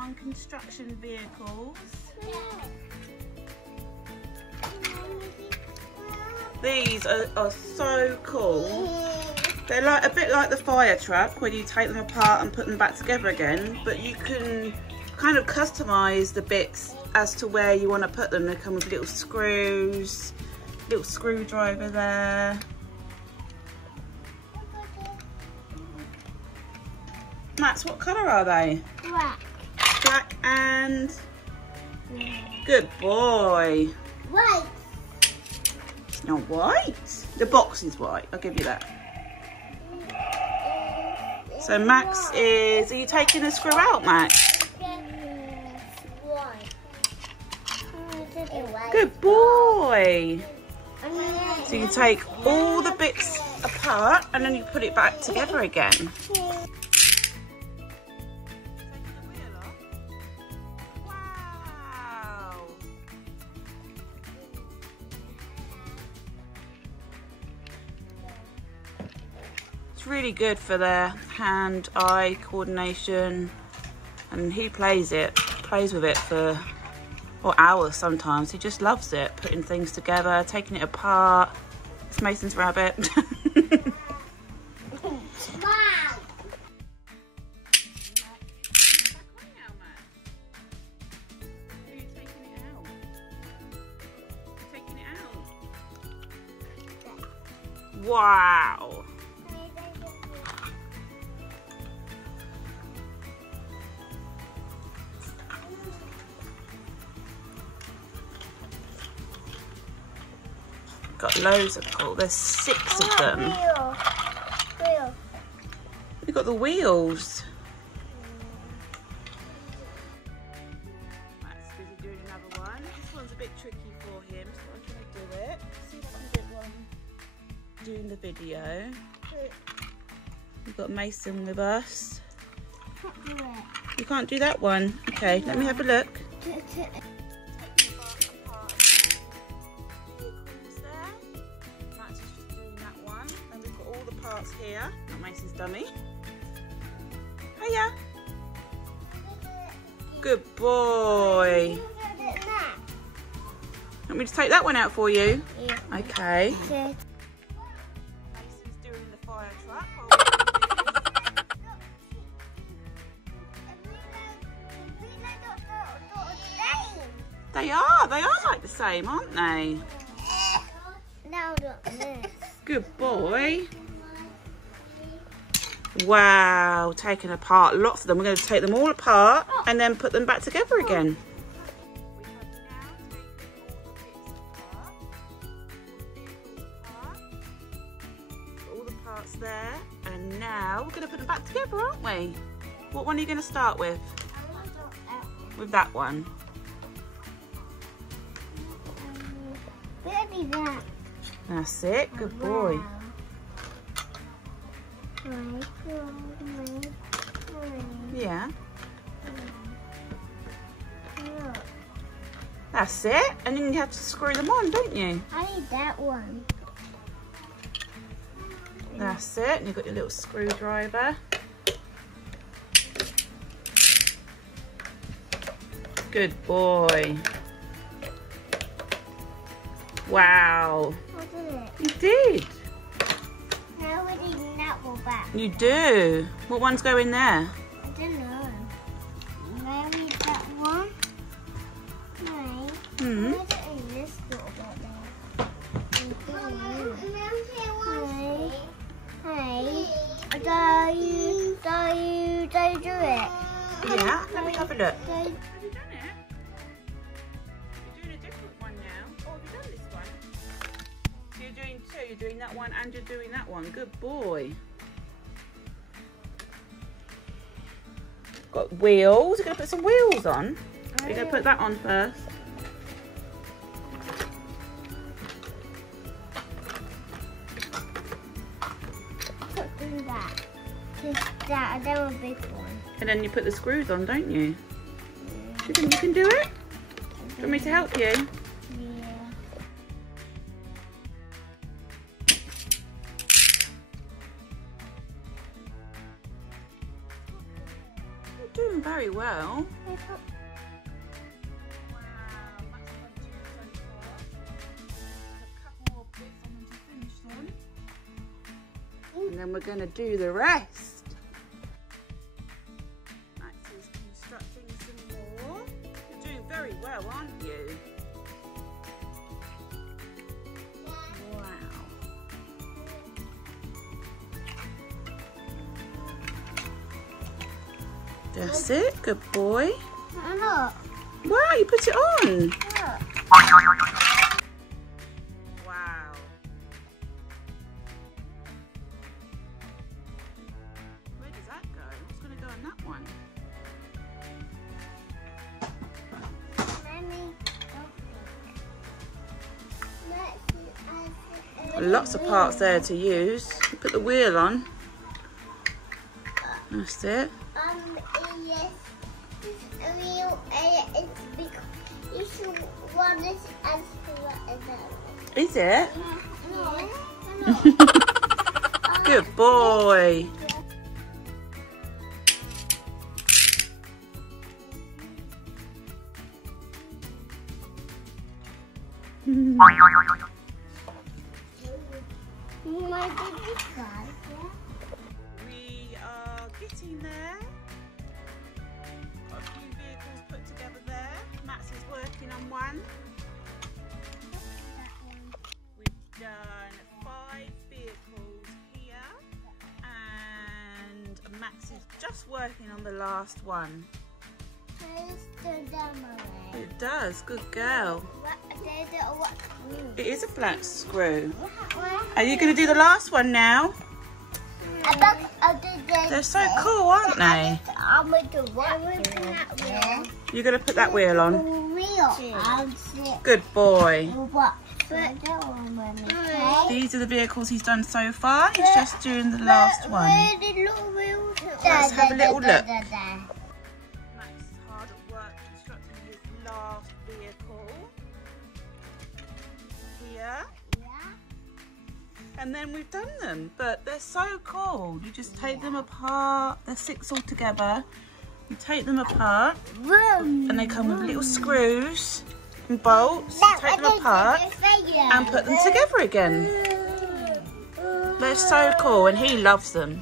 on construction vehicles. These are so cool. They're like a bit like the fire truck when you take them apart and put them back together again, but you can kind of customize the bits as to where you want to put them. They come with little screws, little screwdriver there. Max, what colour are they? Black. Black and... Good boy. White. It's not white. The box is white, I'll give you that. So Max is... Are you taking the screw out, Max? Good boy. So you take all the bits apart and then you put it back together again. Wow. It's really good for their hand-eye coordination, and he plays with it for hours sometimes. He just loves it, putting things together, taking it apart. It's Mason's rabbit. Wow. Wow. Got loads of cool. There's 6 of them. Wheel. We've got the wheels. Matt's busy doing another one. This one's a bit tricky for him, so I'm going to do it. See if I can get one doing the video. We've got Mason with us. Can't do it. You can't do that one. Okay, let me have a look. Here, not Mason's dummy. Hiya. Good boy. Want me to take that one out for you? Yeah. Okay. Okay. Mason's doing the fire truck. They are like the same, aren't they? Now look this. Good boy. Wow, taken apart lots of them. We're going to take them all apart and then put them back together again. We have now taken all the parts there, and now we're going to put them back together, aren't we? What one are you going to start with? With that one. Where'd be that? That's it. Good boy. Wow. Yeah. That's it. And then you have to screw them on, don't you? I need that one. That's it. And you've got your little screwdriver. Good boy. Wow. I did it. You did. Now we need that one back. You do. What ones go in there? I don't know. Maybe that one. Hmm. Where's it in this little bit there? Hey, do it? Yeah, let me have a look. Do- Have you done it? You're doing a different one now. Oh, have you done this one? So you're doing 2. You're doing that one and you're doing that one. Good boy. Got wheels. You're going to put some wheels on. You're going to put that on first. Do that. Just that. I don't want a big one. And then you put the screws on, don't you? You think you can do it? Do you want me to help you? Yeah. What are you doing very well. And then we're going to do the rest. Max is constructing some more. You're doing very well, aren't you? Wow. That's it. Good boy. Look. Wow, you put it on. Look. Wow. Where does that go? What's going to go in that one? Lots of parts there to use. You put the wheel on. That's it. Yes. This one is Is it? Good boy. We are getting there. Got a few vehicles put together there. Max is working on one. We've done 5 vehicles here, and Max is just working on the last one. It does, good girl. It is a flat screw. Are you going to do the last one now? They're so cool, aren't they? You're going to put that wheel on? Good boy. These are the vehicles he's done so far. He's just doing the last one. Let's have a little look. Max is hard at work constructing his last vehicle. Here. And then we've done them, but they're so cool. You just take them apart. They're 6 all together. You take them apart, and they come with little screws and bolts. Take them apart and put them together again. They're so cool, and he loves them.